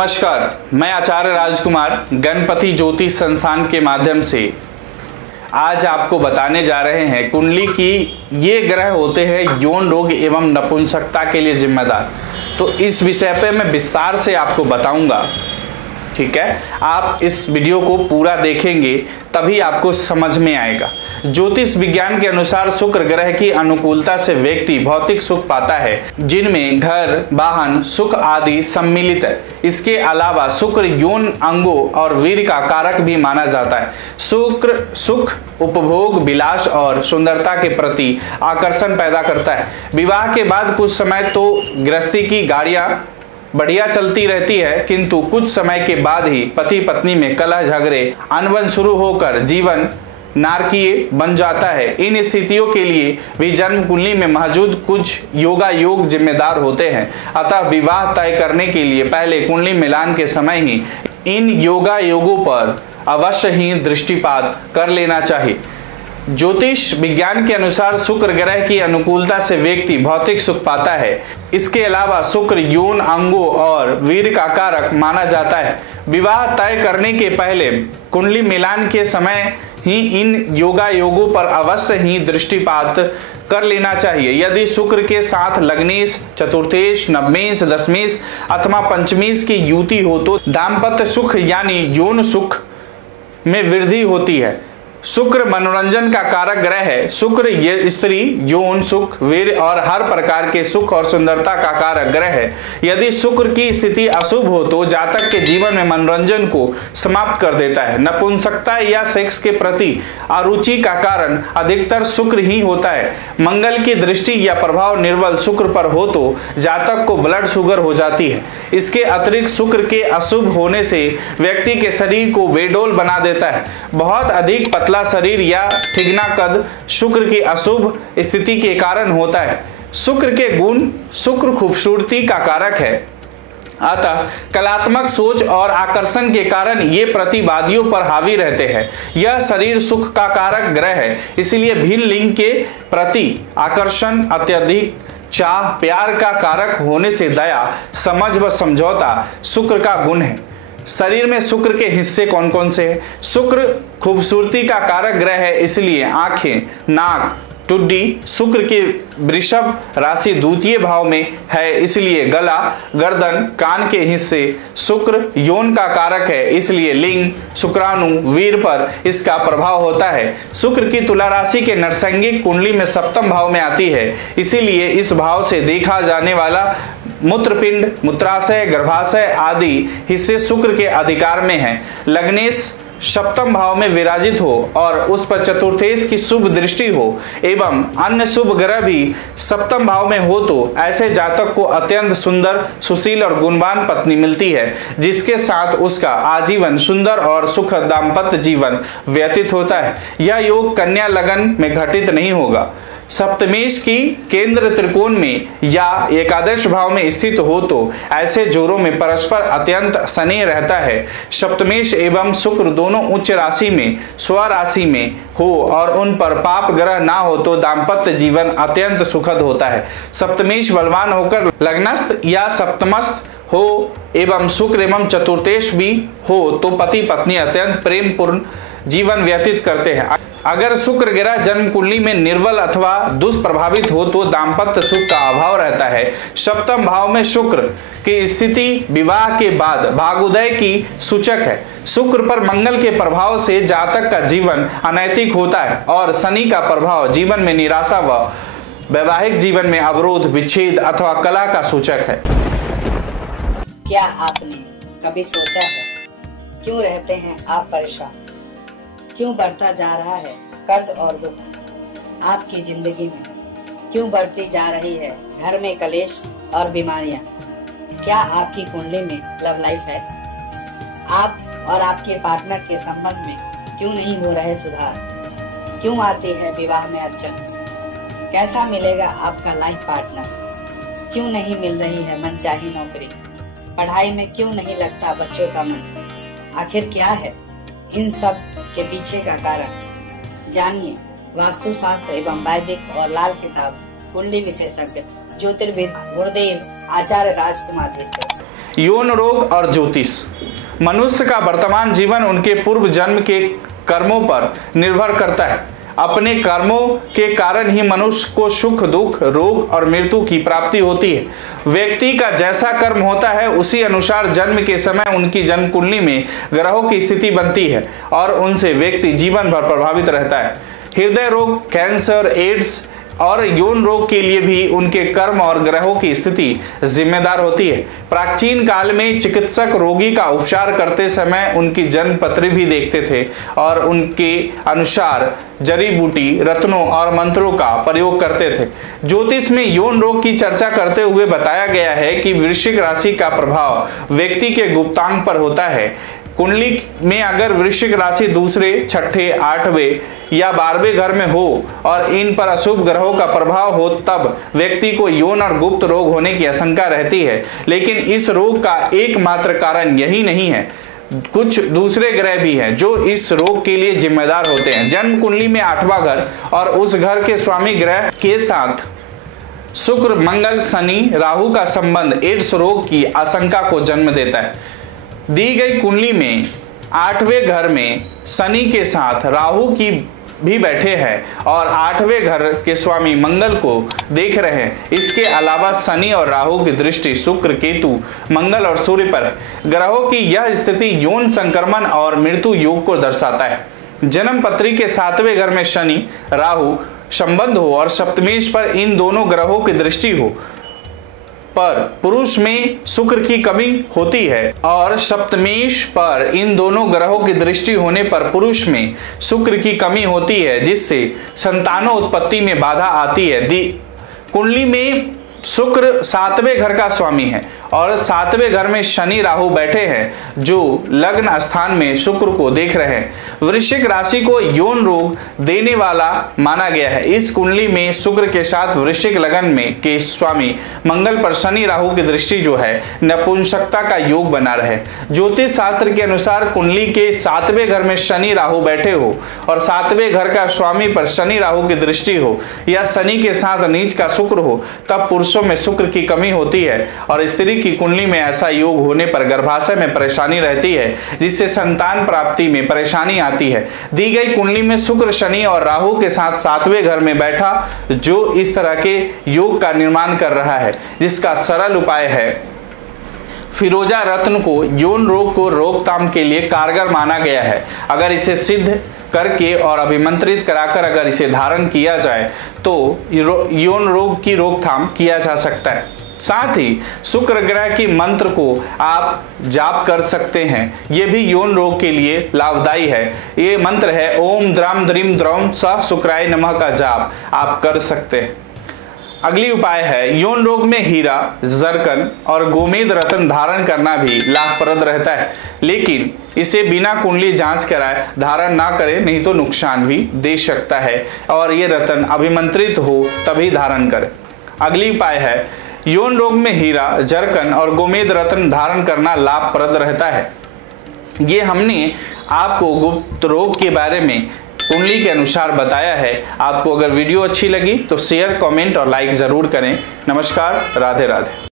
नमस्कार, मैं आचार्य राजकुमार गणपति ज्योतिष संस्थान के माध्यम से आज आपको बताने जा रहे हैं कुंडली की ये ग्रह होते हैं यौन रोग एवं नपुंसकता के लिए जिम्मेदार। तो इस विषय पे मैं विस्तार से आपको बताऊंगा, ठीक है। आप इस वीडियो को पूरा देखेंगे तभी आपको समझ में आएगा। ज्योतिष विज्ञान के अनुसार शुक्र ग्रह की अनुकूलता से व्यक्ति भौतिक सुख पाता है, जिनमें घर, वाहन, सुख आदि सम्मिलित है। इसके अलावा शुक्र यौन अंगों और वीर्य का कारक भी माना जाता है। शुक्र सुख, उपभोग, विलास और सुंदरता के प्रति आकर्षण पैदा करता है। विवाह के बाद कुछ समय तो गृहस्थी की गाड़ियां बढ़िया चलती रहती है, किंतु कुछ समय के बाद ही पति पत्नी में कलह, झगड़े, अनबन शुरू होकर जीवन नारकीय बन जाता है। इन स्थितियों के लिए भी जन्म कुंडली में मौजूद कुछ योगा योग जिम्मेदार होते हैं। अतः विवाह तय करने के लिए पहले कुंडली मिलान के समय ही इन योगा योगों पर अवश्य ही दृष्टिपात कर लेना चाहिए। ज्योतिष विज्ञान के अनुसार शुक्र ग्रह की अनुकूलता से व्यक्ति भौतिक सुख पाता है। इसके अलावा शुक्र यौन अंगों और वीर्य का कारक माना जाता है। विवाह तय करने के पहले कुंडली मिलान के समय ही इन योगा योगों पर अवश्य ही दृष्टिपात कर लेना चाहिए। यदि शुक्र के साथ लग्नेश, चतुर्थेश, नवमेश, दशमेश अथवा पंचमेश की युति हो तो दाम्पत्य सुख यानी यौन सुख में वृद्धि होती है। शुक्र मनोरंजन का कारक ग्रह है। शुक्र ये स्त्री, यौन सुख, वीर और हर प्रकार के सुख और सुंदरता का कारक ग्रह है। यदि शुक्र की स्थिति अशुभ हो तो जातक के जीवन में मनोरंजन को समाप्त कर देता है। नपुंसकता या सेक्स के प्रति अरुचि का कारण अधिकतर शुक्र ही होता है। मंगल की दृष्टि या प्रभाव निर्बल शुक्र पर हो तो जातक को ब्लड शुगर हो जाती है। इसके अतिरिक्त शुक्र के अशुभ होने से व्यक्ति के शरीर को बेडौल बना देता है। बहुत अधिक पतला शरीर या ठिगना कद शुक्र की अशुभ स्थिति के कारण होता है। शुक्र के गुण, शुक्र खूबसूरती का कारक है, अतः कलात्मक सोच और आकर्षण के कारण ये प्रतिवादियों पर हावी रहते हैं। यह शरीर सुख का कारक ग्रह है, इसलिए भिन्न लिंग के प्रति आकर्षण, अत्यधिक चाह, प्यार का कारक होने से दया, समझ व समझौता शुक्र का गुण है। शरीर में शुक्र के हिस्से कौन कौन से हैं? शुक्र खूबसूरती का कारक ग्रह है, इसलिए आंखें, नाक, टुड्डी शुक्र के वृषभ राशि द्वितीय भाव में है, इसलिए गला, गर्दन, कान के हिस्से। शुक्र यौन का कारक है, इसलिए लिंग, शुक्राणु, वीर पर इसका प्रभाव होता है। शुक्र की तुला राशि के नरसंगिक कुंडली में सप्तम भाव में आती है, इसीलिए इस भाव से देखा जाने वाला मूत्रपिंड, मूत्राशय, गर्भाशय आदि हिस्से शुक्र के अधिकार में हैं। लग्नेश सप्तम भाव में विराजित हो और उस पर चतुर्थेश की शुभ दृष्टि हो एवं अन्य शुभ ग्रह भी सप्तम भाव में हो तो ऐसे जातक को अत्यंत सुंदर, सुशील और गुणवान पत्नी मिलती है, जिसके साथ उसका आजीवन सुंदर और सुखद दाम्पत्य जीवन व्यतीत होता है। यह योग कन्या लगन में घटित नहीं होगा। सप्तमेश की केंद्र त्रिकोण में या एकादश भाव में स्थित हो तो ऐसे जोड़ों में परस्पर अत्यंत स्नेह रहता है। सप्तमेश एवं शुक्र दोनों उच्च राशि में, स्वराशि में हो और उन पर पाप ग्रह ना हो तो दाम्पत्य जीवन अत्यंत सुखद होता है। सप्तमेश बलवान होकर लग्नस्थ या सप्तमस्थ हो एवं शुक्र एवं चतुर्थेश भी हो तो पति पत्नी अत्यंत प्रेम पूर्ण जीवन व्यतीत करते हैं। अगर शुक्र ग्रह जन्म कुंडली में निर्बल अथवा दुष्प्रभावित हो तो दाम्पत्य सुख का अभाव रहता है। सप्तम भाव में शुक्र की स्थिति विवाह के बाद भाग्योदय की सूचक है। शुक्र पर मंगल के प्रभाव से जातक का जीवन अनैतिक होता है और शनि का प्रभाव जीवन में निराशा व वैवाहिक जीवन में अवरोध, विच्छेद अथवा कला का सूचक है। क्या आपने कभी सोचा है क्यों रहते हैं आप परेशान? क्यों बढ़ता जा रहा है कर्ज और दुख आपकी जिंदगी में? क्यों बढ़ती जा रही है घर में कलेश और बीमारियां? क्या आपकी कुंडली में लव लाइफ है? आप और आपके पार्टनर के संबंध में क्यों नहीं हो रहे सुधार? क्यों आती है विवाह में अड़चन? कैसा मिलेगा आपका लाइफ पार्टनर? क्यों नहीं मिल रही है मनचाही नौकरी? पढ़ाई में क्यों नहीं लगता बच्चों का मन? आखिर क्या है इन सब के पीछे का कारण? जानिए वास्तुशास्त्र एवं वैदिक और लाल किताब कुंडली विशेषज्ञ ज्योतिर्विद गुरुदेव आचार्य राजकुमार जी से। यौन रोग और ज्योतिष। मनुष्य का वर्तमान जीवन उनके पूर्व जन्म के कर्मों पर निर्भर करता है। अपने कर्मों के कारण ही मनुष्य को सुख, दुख, रोग और मृत्यु की प्राप्ति होती है। व्यक्ति का जैसा कर्म होता है उसी अनुसार जन्म के समय उनकी जन्म कुंडली में ग्रहों की स्थिति बनती है और उनसे व्यक्ति जीवन भर प्रभावित रहता है। हृदय रोग, कैंसर, एड्स और यौन रोग के लिए भी उनके कर्म और ग्रहों की स्थिति जिम्मेदार होती है। प्राचीन काल में चिकित्सक रोगी का उपचार करते समय उनकी जन्म पत्री भी देखते थे और उनके अनुसार जड़ी बूटी, रत्नों और मंत्रों का प्रयोग करते थे। ज्योतिष में यौन रोग की चर्चा करते हुए बताया गया है कि वृश्चिक राशि का प्रभाव व्यक्ति के गुप्तांग पर होता है। कुंडली में अगर वृश्चिक राशि दूसरे, छठे, 8वें या 12वें घर में हो और इन पर अशुभ ग्रहों का प्रभाव हो तब व्यक्ति को यौन और गुप्त रोग होने की आशंका रहती है। लेकिन इस रोग का एकमात्र कारण यही नहीं है, कुछ दूसरे ग्रह भी हैं जो इस रोग के लिए जिम्मेदार होते हैं। जन्म कुंडली में 8वां घर और उस घर के स्वामी ग्रह के साथ शुक्र, मंगल, शनि, राहु का संबंध एड्स रोग की आशंका को जन्म देता है। दी गई कुंडली में 8वें घर में शनि के साथ राहु की भी बैठे हैं और 8वें घर के स्वामी मंगल को देख रहे हैं। इसके अलावा शनि और राहु की दृष्टि शुक्र, केतु, मंगल और सूर्य पर है। ग्रहों की यह स्थिति यौन संक्रमण और मृत्यु योग को दर्शाता है। जन्म पत्री के 7वें घर में शनि, राहु संबंध हो और सप्तमेश पर इन दोनों ग्रहों की दृष्टि हो पर पुरुष में शुक्र की कमी होती है और सप्तमेश पर इन दोनों ग्रहों की दृष्टि होने पर पुरुष में शुक्र की कमी होती है जिससे संतानोत्पत्ति में बाधा आती है। कुंडली में शुक्र 7वें घर का स्वामी है और 7वें घर में शनि, राहु बैठे हैं जो लग्न स्थान में शुक्र को देख रहे हैं। वृश्चिक राशि को यौन रोग देने वाला माना गया है। इस कुंडली में शुक्र के साथ वृश्चिक लग्न में के स्वामी मंगल पर शनि, राहु की दृष्टि जो है नपुंसकता का योग बना रहे। ज्योतिष शास्त्र के अनुसार कुंडली के 7वें घर में शनि, राहु बैठे हो और 7वें घर का स्वामी पर शनि, राहु की दृष्टि हो या शनि के साथ नीच का शुक्र हो तब पुरुषों में शुक्र की कमी होती है और स्त्री की कुंडली में ऐसा योग होने पर गर्भाशय में परेशानी रहती है जिससे संतान प्राप्ति में परेशानी आती है। दी गई कुंडली में शुक्र, शनि और राहु के साथ 7वें घर में बैठा जो इस तरह के योग का निर्माण कर रहा है, जिसका सरल उपाय है फिरोजा रत्न को यौन रोग को रोकथाम के लिए कारगर माना गया है। अगर इसे सिद्ध करके और अभिमंत्रित कराकर अगर इसे धारण किया जाए तो यौन रोग की रोकथाम किया जा सकता है। साथ ही शुक्र ग्रह की मंत्र को आप जाप कर सकते हैं, यह भी यौन रोग के लिए लाभदायी है। ये मंत्र है ओम द्राम द्रीम द्रौम स शुक्राय नमः का जाप आप कर सकते हैं। अगली उपाय है यौन रोग में हीरा, जरकन और गोमेद रत्न धारण करना भी लाभप्रद रहता है, लेकिन इसे बिना कुंडली जांच कराए धारण ना करें, नहीं तो नुकसान भी दे सकता है और ये रत्न अभिमंत्रित हो तभी धारण करें। अगली उपाय है यौन रोग में हीरा, जरकन और गोमेद रत्न धारण करना लाभप्रद रहता है। ये हमने आपको गुप्त रोग के बारे में कुंडली के अनुसार बताया है। आपको अगर वीडियो अच्छी लगी तो शेयर, कमेंट और लाइक जरूर करें। नमस्कार, राधे राधे।